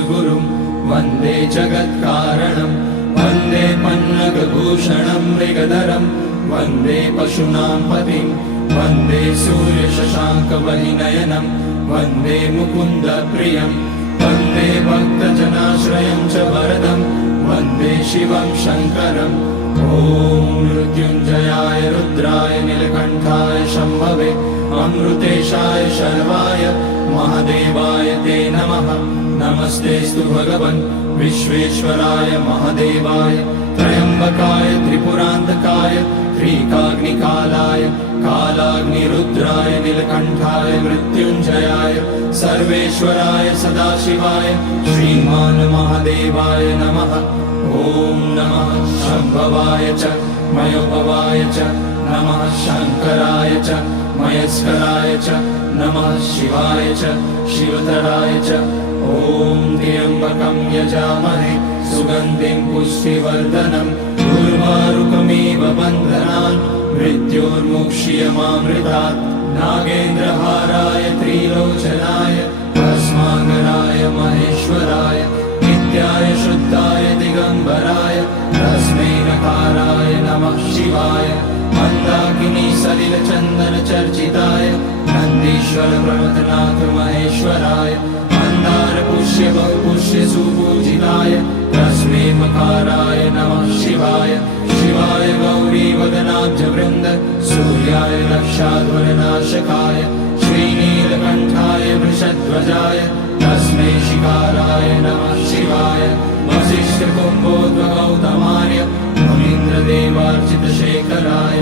सुरगुरुं वन्दे जगत्कारणं वन्दे पन्नगभूषणं मृगधरं वन्दे पशूनां पतिं वन्दे सूर्यशशाङ्कवहिनयनं वन्दे मुकुन्दप्रियं वन्दे भक्तजनाश्रयं च वरदं वन्दे शिवं शङ्करम् ॐ मृत्युञ्जयाय रुद्राय नीलकण्ठाय शम्भवे अमृतेशाय शर्वाय महादेवाय ते नमः। नमस्तेस्तु भगवन् विश्वेश्वराय महादेवाय त्र्यम्बकाय त्रिपुरान्तकाय त्रिकाग्निकालाय कालाग्निरुद्राय नीलकण्ठाय मृत्युञ्जयाय सर्वेश्वराय सदाशिवाय श्रीमान् महादेवाय नमः। ॐ नमः शम्भवाय च मयोभवाय च नमः शङ्कराय च मयस्कराय च नमः शिवाय च शिवतराय च ॐ त्र्यम्बकं यजामहे सुगन्धिं पुष्टिवर्धनम् उर्वारुकमिव बन्धनान् मृत्योर्मुक्ष्यमामृतात् नागेन्द्रहाराय त्रिलोचनाय भस्माङ्गराय महेश्वराय नित्याय शुद्धाय दिगम्बराय तस्मै नकाराय नमः शिवाय मन्दाकिनी सलिलचन्दनचर्चिताय नन्दीश्वर प्रमथनाथ महेश्वराय मन्दारपुष्य बहुपुष्य सुपूजिताय तस्मै मकाराय नमः शिवाय शिवाय गौरीवदनाब्जवृन्द सूर्याय लक्षाध्वरनाशकाय श्रीनीलकण्ठाय वृषध्वजाय तस्मै शिकाराय नमः शिवाय वसिष्ठकुम्भोद्भवगौतमाय मुनीन्द्रदेवार्चितशेखराय